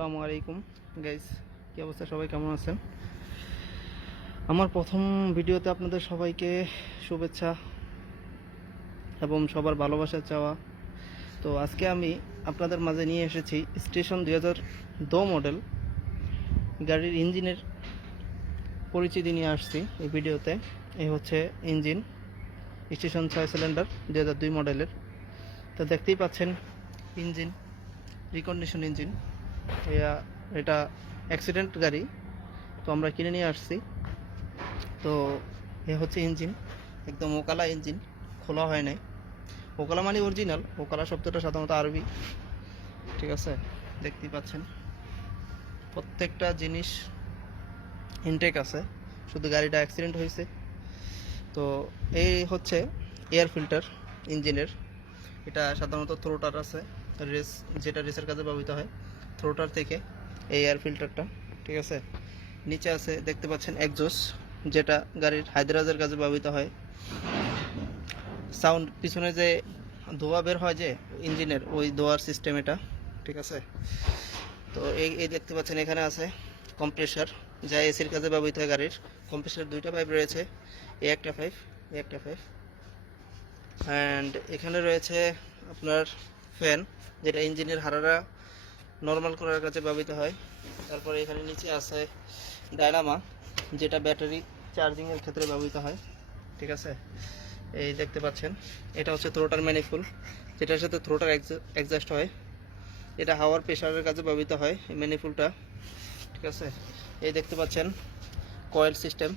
আসসালামু আলাইকুম গাইস, কি অবস্থা? সবাই কেমন আছেন? আমার প্রথম ভিডিওতে আপনাদের সবাইকে শুভেচ্ছা এবং সবার ভালোবাসা চাওয়া। তো আজকে আমি আপনাদের মাঝে নিয়ে এসেছি স্টেশন 2002 মডেল গাড়ির ইঞ্জিনের পরিচিতি নিয়ে আসছি এই ভিডিওতে। এই হচ্ছে ইঞ্জিন, স্টেশন 6 সিলিন্ডার 2002 মডেলের। তো দেখতেই পাচ্ছেন ইঞ্জিন, রিকন্ডিশন ইঞ্জিন। এটা অ্যাক্সিডেন্ট গাড়ি, তো আমরা কিনে নিয়ে আসছি। তো এ হচ্ছে ইঞ্জিন, একদম ওকালা ইঞ্জিন, খোলা হয় নাই। ওকালা মানে অরিজিনাল, ওকালা শব্দটা সাধারণত আরবি, ঠিক আছে? দেখতেই পাচ্ছেন প্রত্যেকটা জিনিস ইনটেক আছে, শুধু গাড়িটা অ্যাক্সিডেন্ট হয়েছে। তো এই হচ্ছে এয়ার ফিল্টার ইঞ্জিনের। এটা সাধারণত থ্রোটার আছে, রেস, যেটা রেসের কাজে ব্যবহৃত হয়, থ্রোটার থেকে এই এয়ার ফিল্টারটা, ঠিক আছে? নিচে আছে দেখতে পাচ্ছেন এক্সজস্ট, যেটা গাড়ির হায়দ্রাজের কাজে ব্যবহৃত হয়। সাউন্ড, পিছনে যে ধোঁয়া বের হয় যে ইঞ্জিনের, ওই ধোঁয়ার সিস্টেম এটা, ঠিক আছে? তো এই দেখতে পাচ্ছেন এখানে আছে কম্প্রেসার, যা এসির কাজে ব্যবহৃত হয় গাড়ির। কম্প্রেসার দুইটা পাইপ রয়েছে, এ একটা পাইপ, এ একটা পাইপ। অ্যান্ড এখানে রয়েছে আপনার ফ্যান, যেটা ইঞ্জিনের হারারা নর্মাল করার কাজে ব্যবহৃত হয়। তারপরে এখানে নিচে আছে ডায়নামা, যেটা ব্যাটারি চার্জিংয়ের ক্ষেত্রে ব্যবহৃত হয়, ঠিক আছে? এই দেখতে পাচ্ছেন এটা হচ্ছে থ্রোটার ম্যানিফোল্ড, যেটার সাথে থ্রোটার এক্সজস্ট হয়। এটা হাওয়ার প্রেশারের কাজে ব্যবহৃত হয় এই ম্যানিফোল্ডটা, ঠিক আছে? এই দেখতে পাচ্ছেন কয়েল সিস্টেম,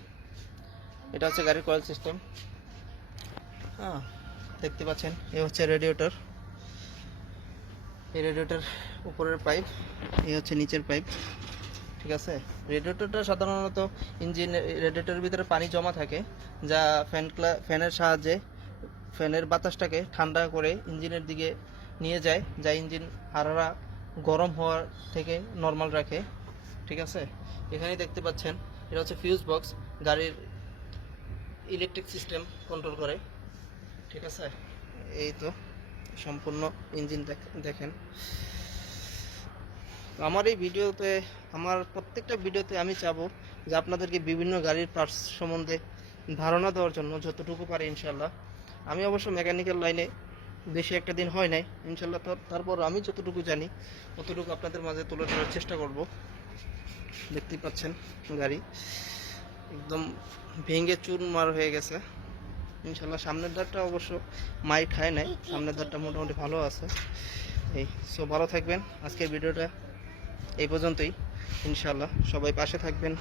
এটা হচ্ছে গাড়ির কয়েল সিস্টেম। হ্যাঁ, দেখতে পাচ্ছেন এ হচ্ছে রেডিয়েটর, এই রেডিয়েটর উপরের পাইপ, এই হচ্ছে নিচের পাইপ, ঠিক আছে? রেডিয়েটরটা সাধারণত ইঞ্জিন, রেডিয়েটরের ভিতরে পানি জমা থাকে, যা ফ্যানের সাহায্যে ফ্যানের বাতাসটাকে ঠান্ডা করে ইঞ্জিনের দিকে নিয়ে যায়, যা ইঞ্জিন হারারা গরম হওয়ার থেকে নর্মাল রাখে, ঠিক আছে? এখানে দেখতে পাচ্ছেন এটা হচ্ছে ফিউজ বক্স, গাড়ির ইলেকট্রিক সিস্টেম কন্ট্রোল করে, ঠিক আছে? এই তো সম্পূর্ণ ইঞ্জিন দেখেন। আমার এই ভিডিওতে, আমার প্রত্যেকটা ভিডিওতে আমি চাবো যে আপনাদেরকে বিভিন্ন গাড়ির পার্টস সম্বন্ধে ধারণা দেওয়ার জন্য যতটুকু পারি ইনশাল্লাহ। আমি অবশ্য মেকানিক্যাল লাইনে বেশি একটা দিন হয় নাই ইনশাল্লাহ, তারপর আমি যতটুকু জানি ততটুকু আপনাদের মাঝে তুলে ধরার চেষ্টা করব। দেখতেই পাচ্ছেন গাড়ি একদম ভেঙে চুরমার হয়ে গেছে ইনশাল্লাহ। সামনের ধারটা অবশ্য মাই খায় নাই, সামনের ধারটা মোটামুটি ভালো আছে। এই সো ভালো থাকবেন, আজকের ভিডিওটা এই পর্যন্তই ইনশাল্লাহ। সবাই পাশে থাকবেন,